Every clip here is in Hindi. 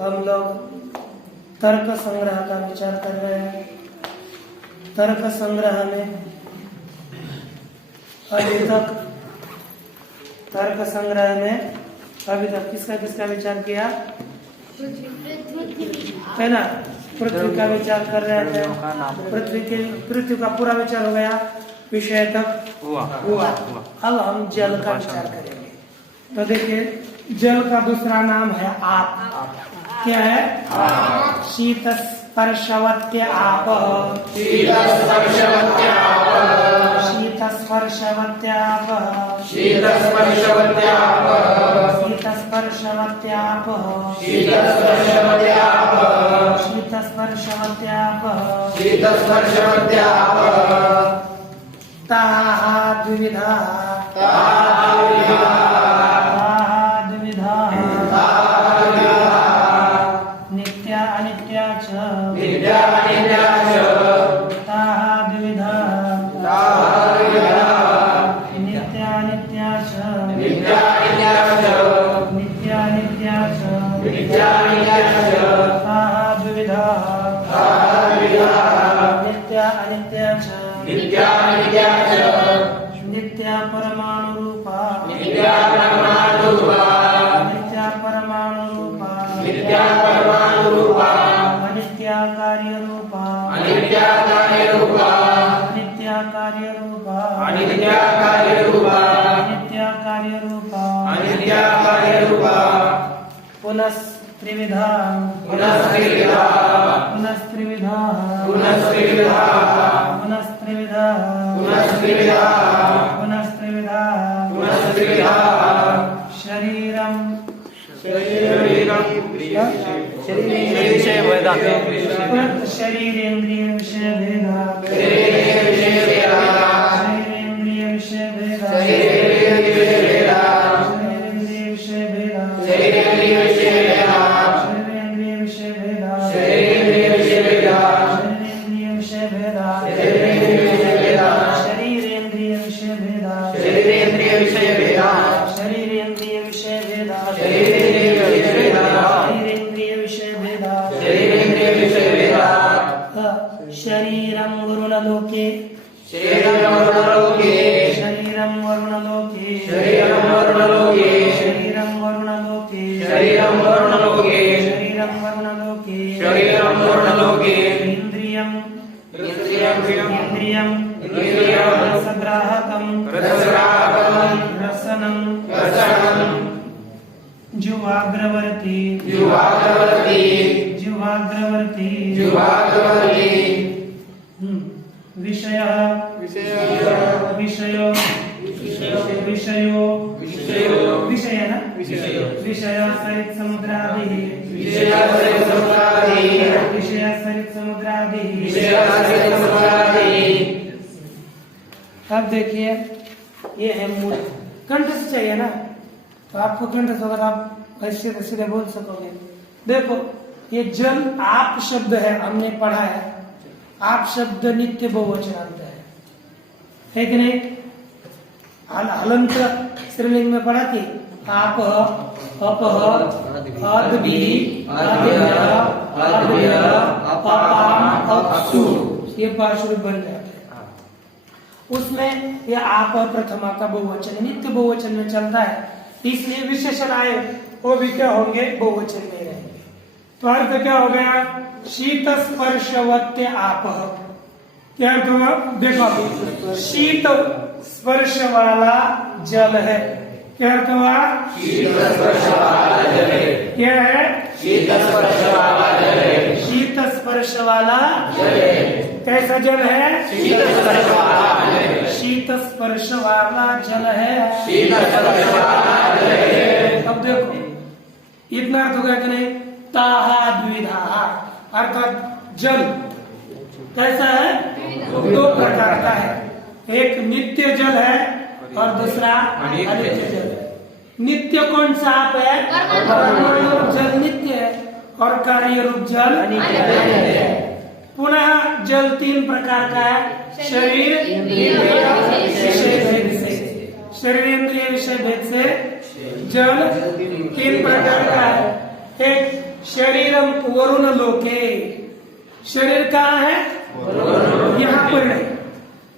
हम लोग तर्क संग्रह का विचार कर रहे हैं। तर्क संग्रह में अभी तक किसका किसका विचार किया है ना? पृथ्वी का विचार कर रहे थे। पृथ्वी का पूरा विचार हो गया, विषय तक हुआ। अब हम जल का विचार करेंगे। तो देखिए, जल का दूसरा नाम है आप। क्या है? शीत स्पर्शवत्य आप। शीत स्पर्शवत्य आप। शीत स्पर्शवत्य आप। शीत स्पर्शवत्य आप। शीत स्पर्शवत्य आप। शीत स्पर्शवत्य आप। शीत स्पर्शवत्य आप। शीत स्पर्शवत्य आप। ताः द्विविधा। नित्या अनित्या च। नित्या अनित्या च। ताः द्विविधा। नित्या अनित्या च। नित्या अनित्या च। नित्या अनित्या च। नित्या अनित्या च। ताः द्विविधा। नित्या अनित्या च। नित्या अनित्या च। नित्या परमाणु रूपा। नित्या परमाणु रूपा। नित्या परमाणु रूपा। नित्या परमाणु रूपा। अनित्या कार्य रूपा। अनित्या कार्य रूपा। अनित्या कार्य रूपा। अनित्या कार्य रूपा। अनित्या कार्य रूपा। अनित्या कार्य रूपा। पुनस्त्रिविधा। पुनस्त्रिविधा। पुनस्त्रिविधा। पुनस्त्रिविधा। पुनस्त्रिविधा। पुनस्त्रिविधा। पुनस्त्रिविधा। पुनस्त्रिविधा। शरीरम। शरीरेंद्रिय विषय भेदा। शरीरेंद्रिय विषय भेदा। शरीरेंद्रिय विषय भेदा। शरीरेंद्रिय विषय भेदा। शरीरेंद्रिय विषय भेदा। शरीरेंद्रिय विषय भेदा। शरीरेंद्रिय विषय भेदा। शरीरेंद्रिय विषय भेदा। शरीरेंद्रिय विषय भेदा। शरीरेंद्रिय विषय भेदा। शरीरेंद्रिय विषय भेदा। शरीरेंद्रिय विषय भेदा। शरीरेंद्रिय विषय भेदा। शरीरेंद्रिय विषय भेदा। शरीरेंद्रिय विषय भेदा। शरीरं वरुणलोके। शरीरं वरुणलोके। शरीरं वरुणलोके। शरीरं वरुणलोके। शरीरं वरुणलोके। शरीरं वरुणलोके। शरीरं वरुणलोके। शरीरं वरुणलोके। इंद्रियं। इंद्रियं। इंद्रियं। इंद्रियं। रसग्राहकं। रसग्राहकं। रसनं। रसनं। जुवाग्रवर्ती। जुवाग्रवर्ती। जुवाग्रवर्ती। जुवाग्रवर्ती। विषयः। विषयः। विषयो। विषयो। विषयो। विषय ना? विषय सरित समुद्रादि। विषय सरित समुद्रादि। विषय सरित समुद्रादि। विषय सरित समुद्रादि। अब देखिए, ये है मूल। कंठ से चाहिए ना, तो आपको कंठ से अगर आप ऐसे सीधे बोल सकोगे। देखो, ये जल आप शब्द है, हमने पढ़ा है। आप शब्द नित्य बहुवचनांत है कि नहीं? हलंत स्त्रीलिंग में पढ़ा थी। आप, अपह, अद्भि, अद्भ्य, अद्भ्य, अपाम, अपसु, ये पार्श्व बन जाते हैं। उसमें यह आप प्रथमा का बहुवचन नित्य बहुवचन में चलता है, इसलिए विशेषण आए वो भी क्या होंगे? बहुवचन में रहेंगे। तो अर्थ क्या हो गया? शीत स्पर्शवत्य आप। क्या अर्थ हुआ? देखो, शीत स्पर्श वाला जल है। क्या अर्थ हुआ? शीत स्पर्श वाला जल है। क्या है? शीत स्पर्श वाला जल है। शीत स्पर्श वाला जल है। कैसा जल है? शीत स्पर्श वाला जल है। शीत स्पर्श वाला जल है। शीत स्पर्श वाला जल है। अब देखो, इतना अर्थ हो गया कि नहीं? ताः द्विविधा, अर्थात जल कैसा है? दो प्रकार का है। एक नित्य जल है और दूसरा अनित्य जल है। नित्य कौन सा आप है? परमाणु जल नित्य है और कार्य रूप जल अनित्य है। पुनः जल तीन प्रकार का है। शरीर इंद्रिय विषय भेद से। शरीर इंद्रिय विषय भेद से जल तीन प्रकार का है। एक शरीरम वरुण लोके, शरीर कहाँ है? यहाँ पर नहीं,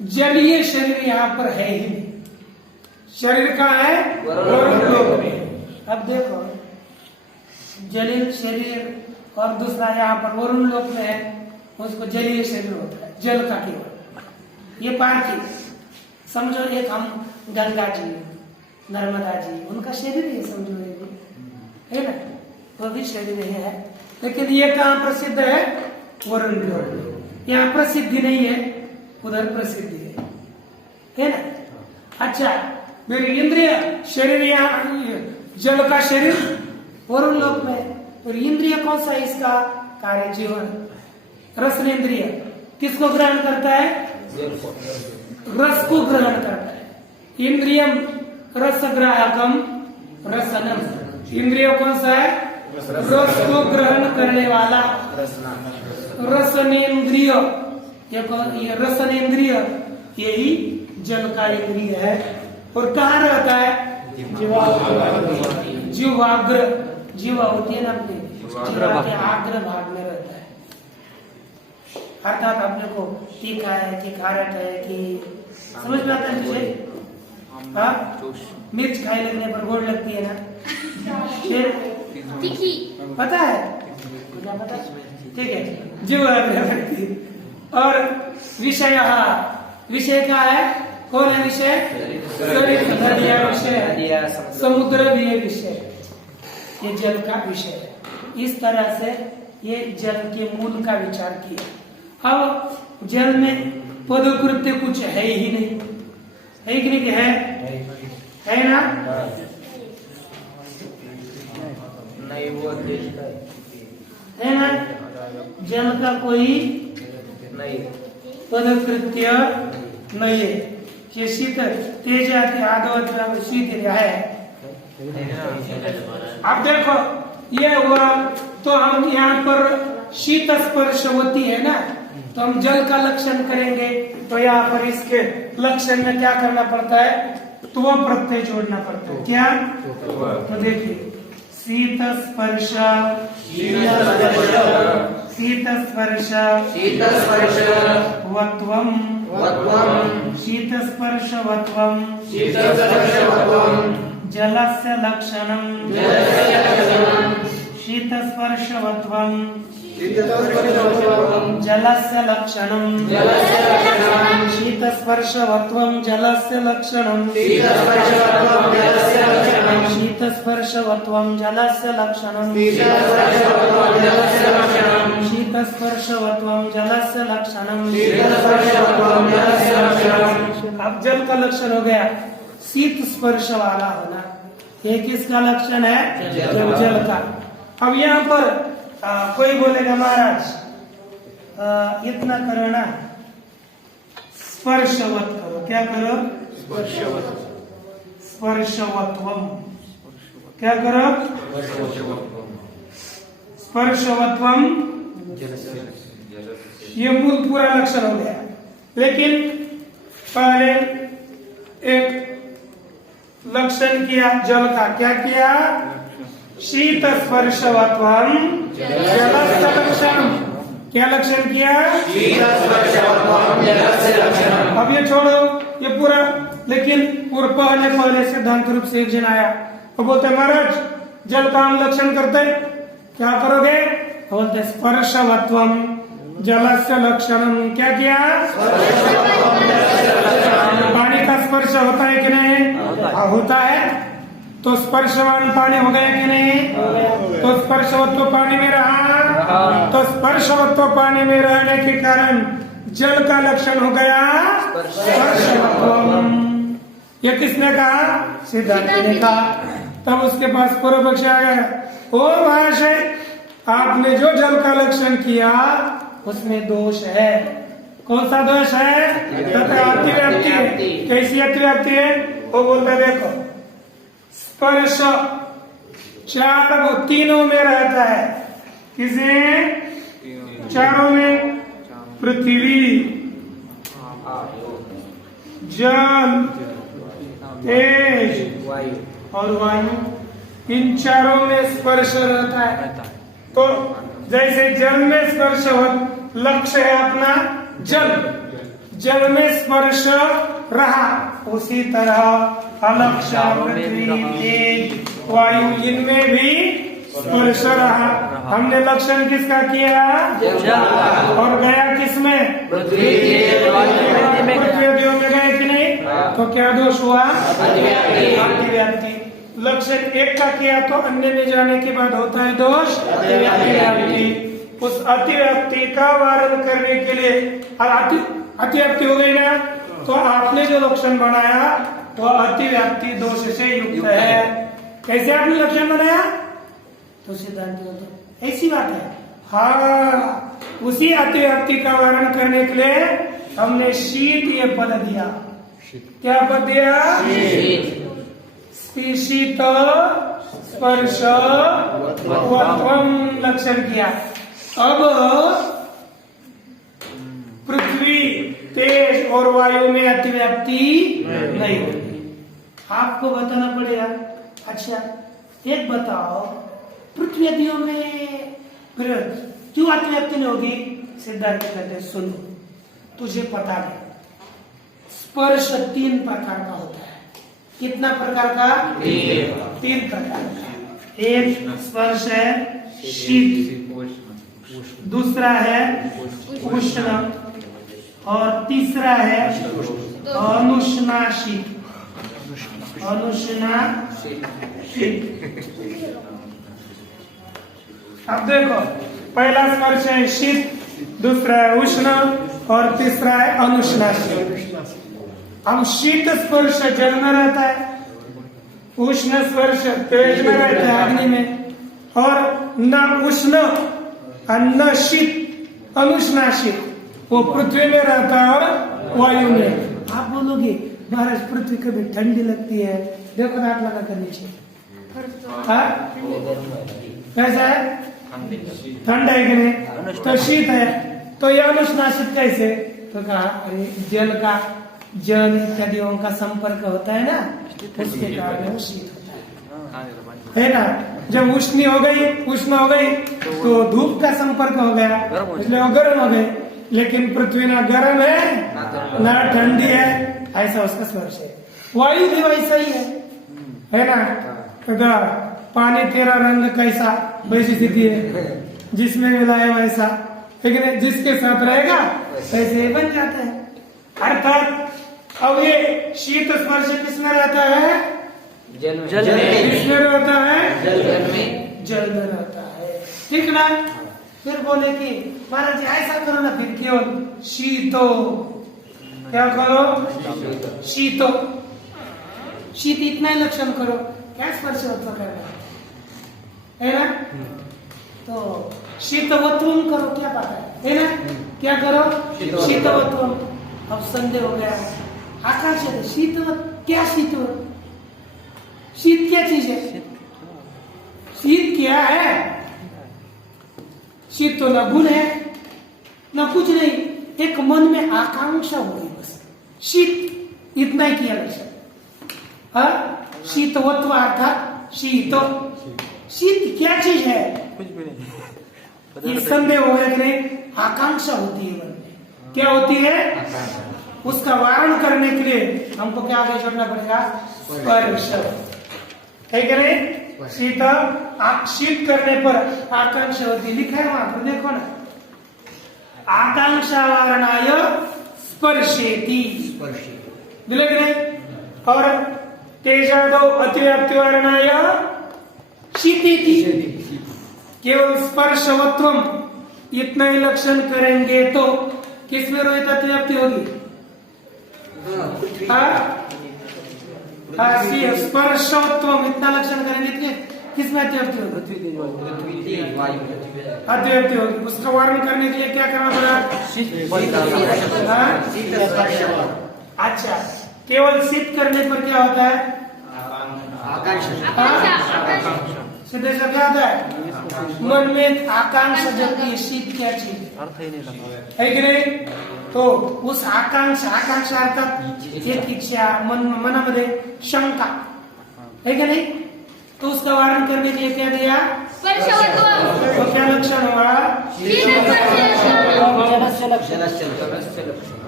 जलीय शरीर यहाँ पर है ही नहीं। शरीर कहाँ है? वरुण लोक में। अब देखो जलीय शरीर और दूसरा यहाँ पर वरुण लोक में है, उसको जलीय शरीर होता है, जल का केवल। ये पार्थिव समझो, एक हम गंगा जी, नर्मदा जी, उनका शरीर ही समझो, है ना, वो भी शरीर ही है। लेकिन ये कहाँ प्रसिद्ध है? वरुण लोक। यहाँ प्रसिद्धि नहीं है, उधर प्रसिद्धि है ना। अच्छा, मेरी इंद्रिय शरीर यहाँ, जल का शरीर वरुण लोक में, और इंद्रिय कौन सा इसका कार्य? जीवन। रसनेन्द्रिय किसको ग्रहण करता है? रस को ग्रहण करता है। इंद्रियम रसग्राहकम रसनम, इंद्रिय कौन सा है? रस को ग्रहण करने वाला रसनेन्द्रिय। ये रसनेन्द्रिय यही जल का इंद्रिय है। और कहाँ रहता है? जीवाग्र, जीवा होती है ना अपनी, जीवा के आग्र भाग में रहता है। अर्थात अपने को तीखा है कि खारट है कि समझ में आता है तुझे? हाँ, मिर्च खाए लगने पर गोड़ लगती है ना, फिर तीखी पता है, क्या पता? ठीक है, जीवाग्र लगती है। और विषय, विषय क्या है? कौन है विषय? शरीर, नदिया विषय, समुद्र भी है विषय, ये जल का विषय है। इस तरह से ये जल के मूल का विचार किया। अब जल में पदकृत्य कुछ है ही नहीं, है कि नहीं? कि है ना? नहीं, वो है ना? जल का कोई नहीं पदकृत्य नहीं है। ये शीत तेज आदि शीत है। अब देखो ये हुआ, तो हम यहाँ पर शीत स्पर्श होती है ना, तो हम जल का लक्षण करेंगे, तो यहाँ पर इसके लक्षण में क्या करना पड़ता है? त्व प्रत्यय जोड़ना पड़ता है। क्या? तो देखिए, शीत स्पर्श, शीत स्पर्श, वत्वम, शीत स्पर्श वत्वम, जलस्य लक्षणम, शीत स्पर्श वत्वम, जलस्य लक्षणम, शीत स्पर्श वत्वम, जलस्य लक्षणम, शीत स्पर्श वत्वम, जलस्य लक्षणम, शीत स्पर्श वत्वम, जलस्य लक्षणम। अब जल का लक्षण हो गया, शीत स्पर्श वाला होना, ये किसका लक्षण है? जल का। अब यहाँ पर कोई बोलेगा महाराज इतना करो ना, स्पर्शवत करो। क्या करो? स्पर्शवत्वम। क्या करो? स्पर्शवत्वम। ये मूल पूरा लक्षण हो गया। लेकिन पहले एक लक्षण किया जल का। क्या किया? शीत स्पर्शवत्वम जलस्य लक्षणम। क्या लक्षण किया? अब ये छोड़ो, ये पूरा, लेकिन पूरा पहले सिद्धांत रूप से एक जन आया, वो बोलते महाराज जल का हम लक्षण करते, क्या करोगे? बोलते स्पर्शवत्वम जलस्य लक्षणम। क्या किया? पानी का स्पर्श होता है कि नहीं? होता है। तो स्पर्शवान पानी हो गया कि नहीं? तो स्पर्शवत्व पानी में रहा, तो स्पर्शवत्व पानी में रहने के कारण जल का लक्षण हो गया स्पर्शवत्वम। ये किसने कहा? सिद्धांत ने कहा। तब उसके पास पूर्व पक्ष आ गया, ओ महाशय आपने जो जल का लक्षण किया उसमें दोष है। कौन सा दोष है? अतिव्याप्ति है। कैसी अतिव्याप्ति है? वो बोलता देखो, स्पर्श तीनों में रहता है। किसे? चारों में, पृथ्वी, जल, तेज और वायु, इन चारों में स्पर्श रहता है। तो जैसे जल में स्पर्श हो, लक्ष्य है अपना जल, जल में स्पर्श रहा, उसी तरह अलक्ष्य पृथ्वी तेज वायु इनमें भी स्पर्श रहा। हमने लक्षण किसका किया? और गया किसमें? पृथ्वी में गए कि नहीं? तो क्या दोष हुआ? अतिव्याप्ति। लक्षण एक का किया तो अन्य में जाने के बाद होता है दोष अतिव्याप्ति। उस अतिव्याप्ति का वारण करने के लिए अतिव्याप्ति हो गई ना, तो आपने जो लक्षण बनाया वो अतिव्याप्ति दोष से युक्त है। कैसे आपने लक्षण बनाया? तो सिद्धांत तो ऐसी बात है। हाँ, उसी अतिव्याप्ति का वारण करने के लिए हमने शीत ये पद दिया। क्या पद दिया? शीत स्पर्श वत्वम लक्षण किया। अब पृथ्वी तेज और वायु में अतिव्याप्ति नहीं होगी। आपको बताना पड़ेगा। अच्छा एक बताओ, पृथ्वी आदियों में फिर क्यों अतिव्याप्ति नहीं होगी? सिद्धांत कहते हैं सुनो, तुझे पता है स्पर्श 3 प्रकार का होता है। कितना प्रकार का? 3 प्रकार का। एक स्पर्श है शीत, दूसरा है उष्ण और तीसरा है अनुष्णाशीत। अब देखो, पहला स्पर्श है शीत, दूसरा है उष्ण और तीसरा है अनुष्णाशीत। हम शीत स्पर्श जल में रहता है, उष्ण स्पर्श तेज में रहता है अग्नि में, और न उष्ण और न शीत अनुष्णाशीत वो पृथ्वी में रहता है और वायु में। आप बोलोगे महाराज पृथ्वी कभी ठंडी लगती है, देखो नाक लगा कर नीचे, कैसा है? ठंड है कि नहीं? तो शीत है, तो यह अनुष्णाशीत कैसे? तो कहा अरे जल इत्यादियों का संपर्क होता है ना, उसके कारण वो शीत होता है ना। जब उष्ण हो गई तो धूप का संपर्क हो गया, इसलिए वो गर्म हो गई। लेकिन पृथ्वी ना गर्म है ना ठंडी है, ऐसा उसका स्पर्श है। वायु भी वैसा ही है ना। तो पानी तेरा रंग कैसा, वैसी स्थिति है, जिसमें मिला है वैसा, लेकिन जिसके साथ रहेगा वैसे ही बन जाता है। अर्थात अब ये शीत स्पर्श किसमें रहता है? जल में। किसमें रहता है? जल में रहता है। ठीक ना? फिर बोले कि महाराज जी ऐसा करो ना, फिर केवल शीतो, क्या करो? शीतो, शीत इतना ही लक्षण करो, क्या स्पर्श वत्व करना है ना। तो शीतवत्वम करो, क्या बात है ना? क्या करो? शीतवत्वम। अब संदेह हो गया, आकाश है शीतवत, क्या शीतवत? शीत क्या चीज है? शीत क्या है? शीत तो न गुण है न कुछ नहीं, एक मन में आकांक्षा हो गई बस। शीत इतना ही किया लक्षण। शीतवत्व अर्थात शीतो, शीत क्या चीज है? ये संदेह हो गया कि नहीं? आकांक्षा होती है मन में। क्या होती है? उसका वारण करने के लिए हमको क्या आगे जोड़ना पड़ेगा? स्पर्श है कि नहीं? शीत करने पर आकांक्षा होती, लिखा है वहां पर, देखो ना, आकांक्षा वारणाय स्पर्शेति, मिले कि नहीं? और तेजादो अतिव्याप्ति वारणाय शीतेति। केवल स्पर्शवत्वम इतना ही लक्षण करेंगे तो किसमें रोहित अतिव्याप्ति होगी? स्पर्शवत्वम इतना लक्षण करेंगे किसमें अतिव्याप्ति होगी? अतिव्याप्ति होगी। उसका वारण करने के लिए क्या करना पड़ेगा? अच्छा, केवल शीत करने पर क्या होता है? सिद्धेश्वर क्या होता है? मन में आकांक्षा जगती है, शीत क्या चीज है कि नहीं? तो उस आकांक्षा अर्थात एक इच्छा, मनामध्ये शंका है कि नहीं? तो उसका वारण करने के लिए क्या दिया? स्पर्शवत्वम। तो क्या लक्षण हुआ? जलस्य लक्षण।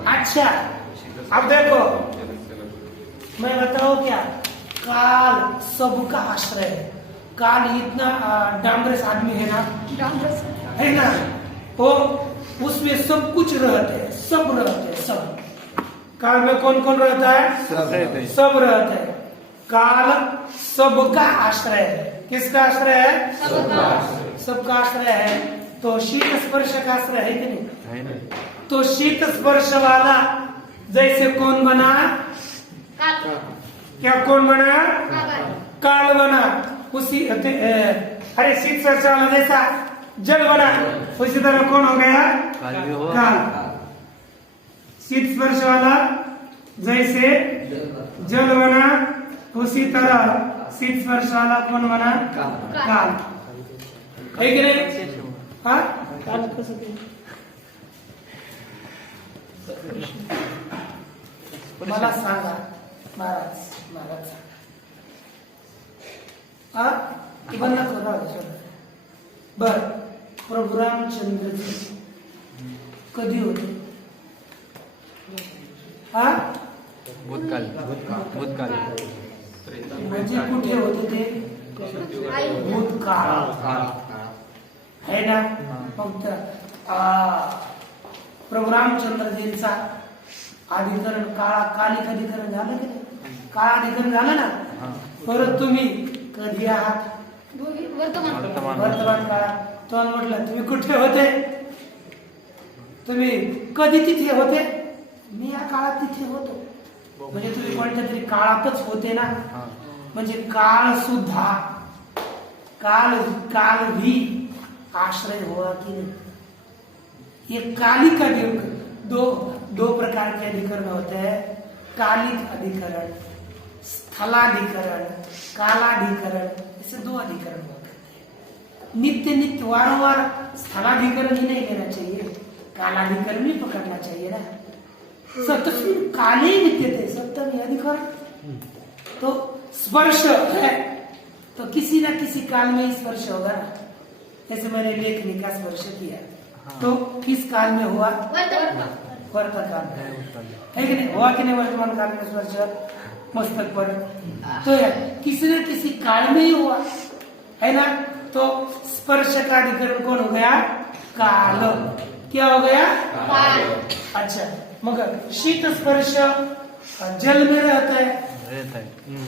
अच्छा, अब देखो मैं बताऊं क्या, काल सबका आश्रय है। काल इतना डांगरस आदमी है ना, है ना, वो उसमें सब कुछ रहते हैं, सब रहते हैं, सब। काल में कौन कौन रहता है? सब रहते हैं। काल सबका आश्रय है। किसका आश्रय है? सबका आश्रय है। तो शीत स्पर्श का आश्रय है कि नहीं? तो शीत स्पर्श वाला जैसे कौन बना? क्या कौन बना? काल बना। उसी अरे शीत स्पर्श वाला जैसा जल बना, उसी तरह कौन हो गया? काल। शीत स्पर्श वाला जैसे जल बना, उसी तरह शीत स्पर्श वाला कौन बना? काल। है कि नहीं? हाँ, काल कसं ते? मला सांगा महाराज, महाराज हा इवन ना करा बर. प्रभू रामचंद्रजी कधी होते? हा, भूतकाल. म्हणजे कुठे होते ते? भूतकाळ है ना. फक्त प्रभू रामचंद्रजींचा अधिकरण कालिक अधिकरण झालं की नाही? काळ अधिकरण झालं ना. परत तुम्ही कधी आहात? वर्तमान काळात. तो म्हटलं तुम्ही कुठे होते? तुम्ही कधी तिथे होते? मी या काळात तिथे होतो. म्हणजे तुम्ही कोणत्या तरी काळातच होते ना. म्हणजे काळ सुद्धा, काल भी आश्रय हुआ कि नहीं? ये कालिक अधिकरण, दो प्रकार के अधिकरण होते हैं. कालिक अधिकरण, स्थलाधिकरण, कालाधिकरण, ऐसे दो अधिकरण होते हैं. नित्य वारंवार स्थलाधिकरण ही नहीं लेना चाहिए, कालाधिकरण भी पकड़ना चाहिए ना. सप्तमी काले विद्यते सप्तमी अधिकरण. तो स्पर्श है तो किसी न किसी काल में ही स्पर्श होगा ना. जैसे मैंने लेखनी का स्पर्श किया, तो किस काल में हुआ? वर्तमान काल में. है कि नहीं? हुआ कि नहीं वर्तमान काल में स्पर्श मस्तक पर? तो किसी न किसी काल में ही हुआ, है ना. तो स्पर्श का अधिकरण कौन हो गया? काल. क्या हो गया? अच्छा, मगर शीत स्पर्श जल में रहता है,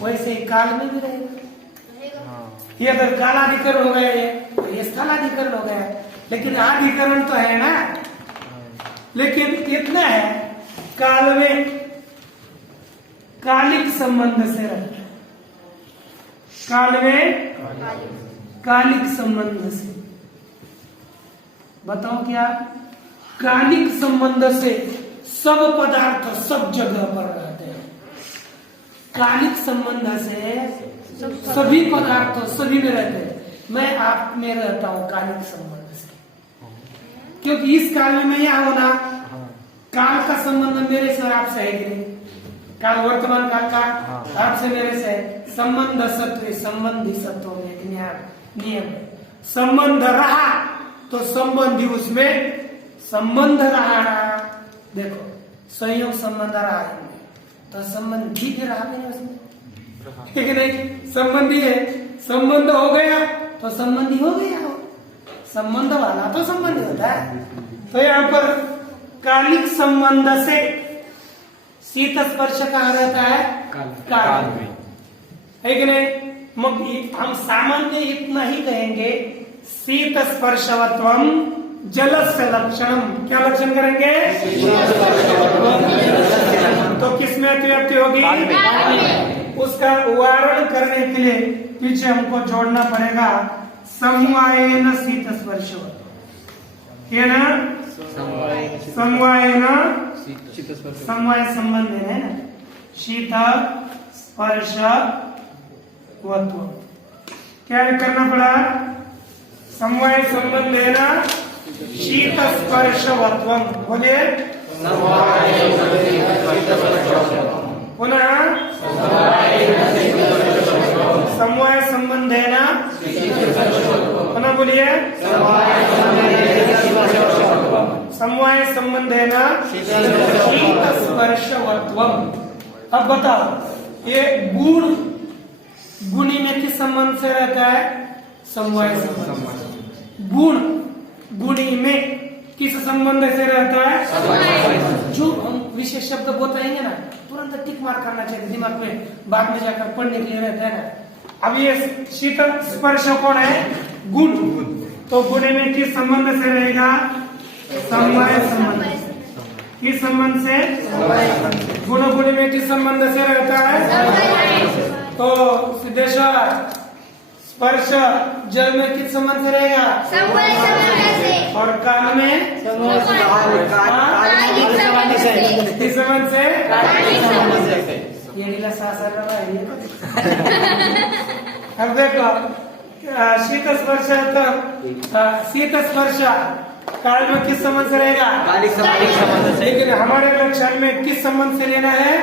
वैसे ही काल में भी रहेगा. ये अगर कालाधिकरण हो गया तो ये स्थलाधिकरण हो गया. लेकिन अधिकरण तो है ना. लेकिन इतना है, काल में कालिक संबंध से रहता है. काल में कालिक संबंध से. बताओ क्या? कालिक संबंध से सब पदार्थ सब जगह पर रहते हैं. कालिक संबंध से सभी पदार्थ सभी में रहते हैं. मैं आप में रहता हूं कालिक संबंध से, क्योंकि इस काल में मैं यहाँ होना. काल का संबंध मेरे से और आपसे है कि नहीं? काल वर्तमान काल का आपसे मेरे से है. संबंध सत्व संबंधी सत्व में एक नियम है. संबंध रहा तो संबंधी उसमें संबंध रहा. देखो संयोग संबंध रहा है तो संबंधी भी रहा नहीं उसमें, ठीक नहीं? संबंधी है, संबंध हो गया तो संबंधी हो गया. हो संबंध वाला तो संबंधी होता है. तो यहाँ पर कालिक संबंध से शीत स्पर्श कहाँ रहता है? काल में, है कि नहीं? मग हम सामान्य इतना ही कहेंगे, शीत स्पर्शवत्वम जलस्य लक्षणम. क्या लक्षण करेंगे? तो किसमें अतिव्याप्ति होगी? उसका वारण करने के लिए पीछे हमको जोड़ना पड़ेगा समवायेन शीत स्पर्शवत्वम. ये ना समवायेन, समवाय संबंध है ना. शीत स्पर्शवत्वम. क्या करना पड़ा? समवाय संबंध है ना. शीत स्पर्शवत्वम. बोलिए पुनः. समवाय संबंध है ना. बोलिए समवाय संबंधेन शीत स्पर्शवत्वम। अब बताओ ये गुण गुणी में किस संबंध से रहता है? समवाय संबंध। गुण गुणी में किस संबंध से रहता है? जो हम विशेष शब्द बताएंगे ना तुरंत टिक मार करना चाहिए दिमाग में, बाद में जाकर पढ़ने के लिए रहता है ना। अब ये शीत स्पर्श कौन है? गुण। तो गुण में किस संबंध से रहेगा? समवाय संबंध। किस संबंध से? गुण गुण में किस संबंध से रहता है? तो सिद्धेश्वर स्पर्श जल में किस संबंध से रहेगा? और काल में किस संबंध से? ये नीला सासर रहा है। अब देखो शीत स्पर्श शीत स्पर्श काल में किस संबंध से रहेगा? लेकिन हमारे लक्षण में किस संबंध से लेना है?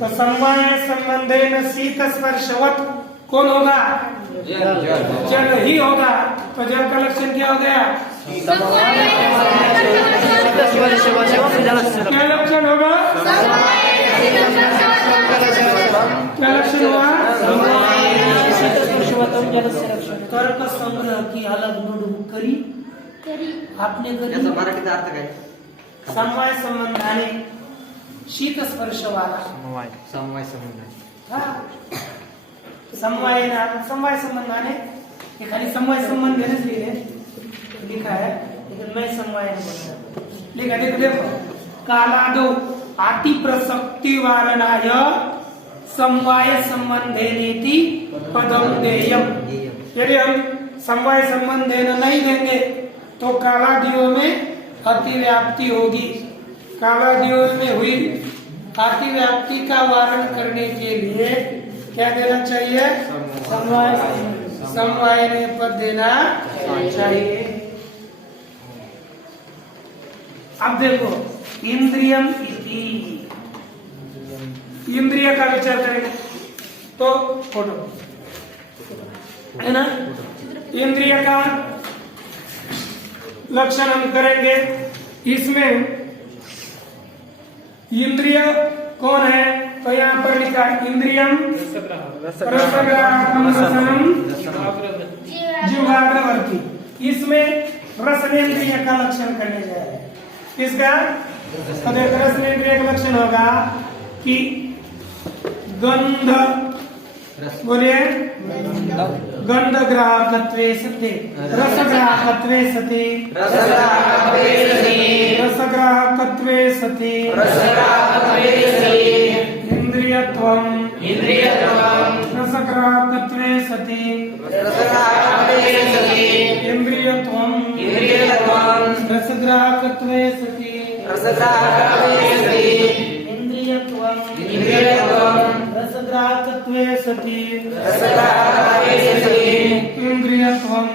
तो समवाय संबंधेन शीत स्पर्शवत कौन होगा? जल ही होगा। तो जल का लक्षण क्या हो गया? क्या लक्षण होगा? क्या लक्षण हुआ? तर्क संग्रह की अलग नोटबुक करी आपने करी। मराठीचा अर्थ काय? समवाय संबंधाने शीत स्पर्श वाला समवाय संबंध। समवाय समवाय संबंधाने ये खाली समवाय संबंध लिखा है, लेकिन मैं समवाय लिखा। देखो देखो कालादो आति प्रसक्ति वारणाय समवाय संबंधेनेति पदम देयम। यदि हम समवाय संबंधेन नहीं देंगे तो कालादियों में अतिव्याप्ति होगी। कालादियों में हुई अतिव्याप्ति का वारण करने के लिए क्या देना चाहिए? समवाय ने पद देना चाहिए। अब देखो इंद्रियम इति, इंद्रिय का विचार करेंगे तो फोटो है ना। इंद्रिय का लक्षण हम करेंगे। इसमें इंद्रिय कौन है? तो यहाँ पर लिखा इंद्रियम रसग्राहकम रसनम जिह्वाग्रवर्ती। इसमें रसनेन्द्रिय का लक्षण करने जा रहे हैं। इसका रसनेन्द्रिय का लक्षण होगा कि गंध, बोलिए गंध ग्राहकत्वे सति, रस ग्राहकत्वे सति, रस ग्राहकत्वे सति, इंद्रियत्वम रस ग्राहकत्वे सति, इंद्रियत्वम रस ग्राहकत्वे सति, इंद्रियत्वम रसग्राहकत्वे सति, इंद्रियत्वम रसग्राहकत्वे सति, इंद्रियत्वम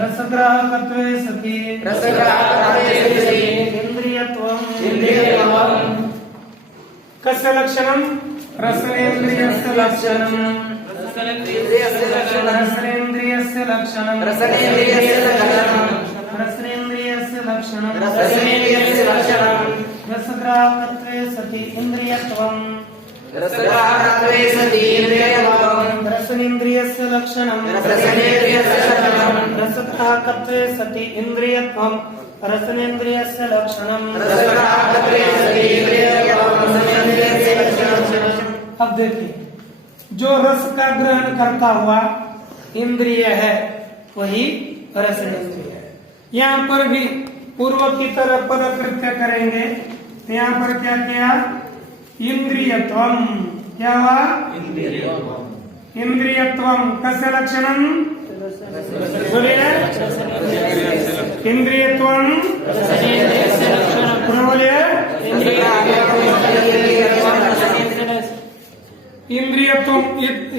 रसग्राहकत्वे सति, इंद्रियत्वम कस्य लक्षणम? रसनेन्द्रियस्य लक्षणम, रसनेन्द्रियस्य लक्षणम, रसनेन्द्रियस्य लक्षणम, रसग्राहकत्वे सति इंद्रियत्वम, रसनेन्द्रियस्य लक्षणम, रसग्राहकत्वे सति इंद्रियत्वम, रसनेन्द्रियस्य लक्षणम। अब देखिए जो रस का ग्रहण करता हुआ इंद्रिय है वही रसनेन्द्रिय है। यहाँ पर भी पूर्व की तरह पद कृत्य करेंगे तो यहाँ पर क्या किया? इंद्रियत्वम। क्या हुआ? इंद्रियत्वम कस्य लक्षणम? बोलिए इंद्रियत्वम बोलिए इंद्रियत्वम।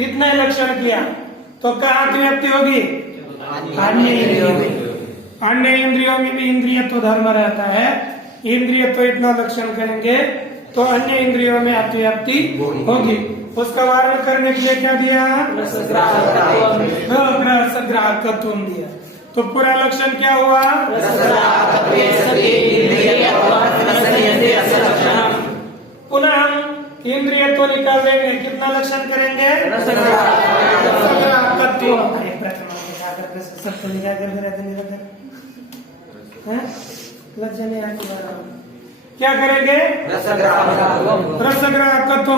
इतना लक्षण किया तो कहाँ की व्याप्ति होगी? अन्य इंद्रियों में। अन्य इंद्रियों में भी इंद्रियत्व धर्म रहता है। इंद्रियत्व इतना लक्षण करेंगे तो अन्य इंद्रियों में अतिव्याप्ति होगी। उसका वारण करने के लिए क्या दिया? रसग्राहकत्व दिया। तो पूरा लक्षण क्या हुआ? पुनः हम इंद्रियत्व निकाल देंगे। कितना लक्षण करेंगे? रसग्राहकत्व। लक्षण नहीं आती क्या करेंगे? रसग्राहकत्व।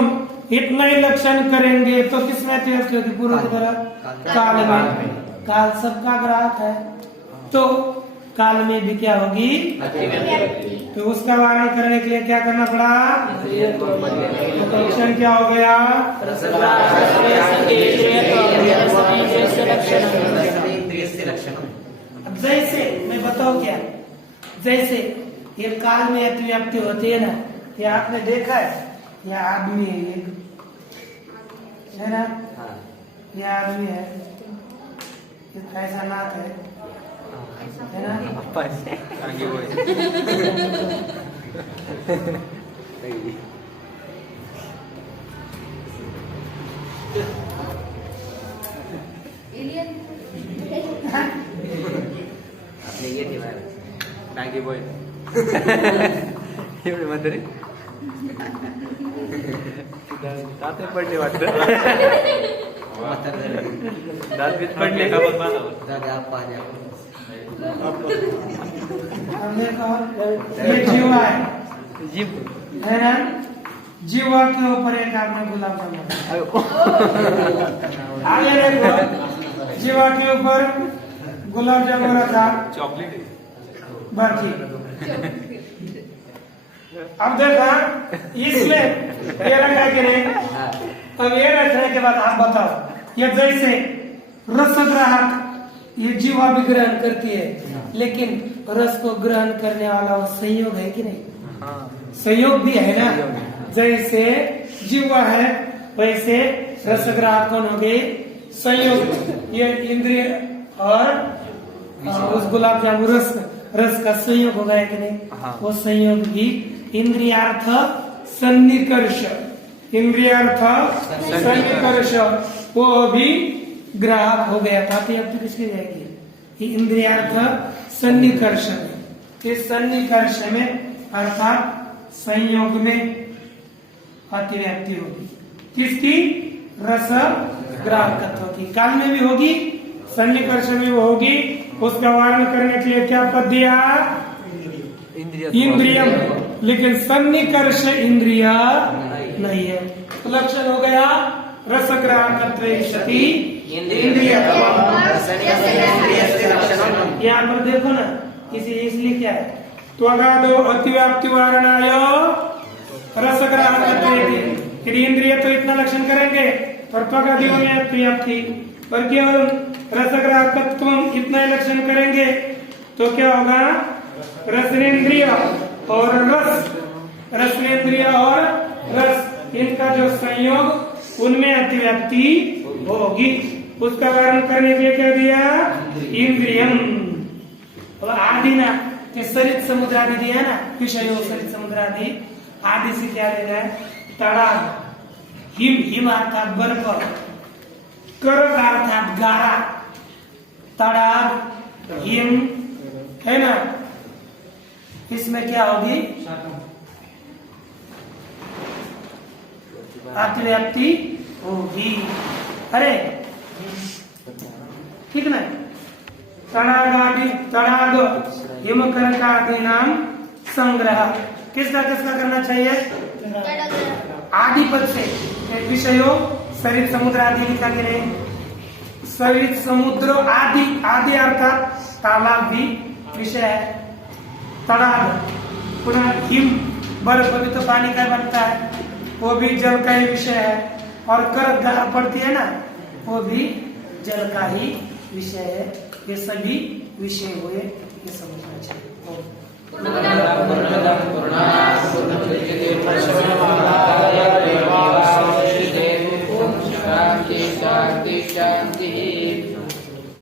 इतना ही लक्षण करेंगे तो किसमें अतिव्याप्ति होगी? पूर्व की तरह काल में। काल सबका ग्राहक है तो काल में भी क्या होगी? तो उसका वारण करने के लिए क्या करना पड़ा? तो लक्षण क्या हो गया? अब जैसे मैं बताऊं क्या, जैसे ये काल में अतिव्याप्ति होती है ना, ये आपने देखा है, ये आदमी है, ये है ना, ये आदमी है, ऐसा नाक है ना, आपने ये दिवार टांगी बोय एवढे म्हणते रे दाते पडले वाटत दात बीत पडले का बघ माझा जागा पाणी हमने कहा ये जीवा है, जीव है ना, जीवा के ऊपर एक आपने गुलाब जामुन आगे देखो, जीवा के ऊपर गुलाब जामुन रखा, चॉकलेट बर्फी। अब देखा इसमें ये रखा कि नहीं? अब ये रखने के बाद आप बताओ, ये जैसे रसग्राहक ये जीवा भी ग्रहण करती है, लेकिन रस को ग्रहण करने वाला वो संयोग है कि नहीं? संयोग भी है ना। जैसे जीवा है वैसे रसग्राहक कौन हो गए? संयोग। ये इंद्रिय और उस गुलाब जामुन रस का संयोग हो गया कि नहीं? वो संयोग भी इंद्रियार्थ सन्निकर्ष, इंद्रियार्थ सन्निकर्ष वो भी ग्राहक हो गया था। अतिव्याप्ति किसकी जाएगी? इंद्रियार्थ सन्निकर्ष में। इस सन्निकर्ष में अर्थात संयोग में अतिव्याप्ति होगी। किसकी? रस ग्राहकत्व की। काल में भी होगी, सन्निकर्ष में वो होगी। उसका वारण करने के लिए क्या पद दिया? इंद्रियम। लेकिन सन्निकर्ष इंद्रिय नहीं है। तो लक्षण हो गया रसग्राहकत्व सती इंद्रिय। यहाँ पर देखो ना, किसी इसलिए क्या है? तो अगाधो अतिव्याप्ति वारणाय रसग्राहकत्व। यदि इंद्रिय तो इतना लक्षण करेंगे और त्वगादि में अतिव्याप्ति, और केवल रसग्राहकत्व इतना ही लक्षण करेंगे तो क्या होगा? रसनेन्द्रिय और रस, रसनेन्द्रिय और रस, इनका जो संयोग उनमें अतिव्याप्ति होगी। उसका वर्णन करने के लिए क्या दिया? इंद्रियम। और आदि ना, सरित समुद्र आदि दिया ना, विषय सरित समुद्र आदि। आदि से क्या ले रहा है? तड़ाग, हिम, हिम अर्थात बर्फ, करक अर्थात गारा, तड़ाग, हिम, है ना, इसमें क्या होगी? अतिव्याप्ति होगी। अरे ठीक ना? तड़ागादि, तड़ाग, हिमकरकादि नाम संग्रह किसका किसका करना चाहिए? आदि पद से विषयों सरित समुद्र आदि लिखा के लिए सरित समुद्र आदि, आदि अर्थात तालाब भी विषय है। तड़ाग, पुनः हिम, बर्फ भी तो पानी का बनता है, वो भी जल का ही विषय है। और कर पड़ती है ना, वो भी जल का ही विषय है। ये सभी विषय हुए, ये समझना चाहिए। शांति शांति शांति।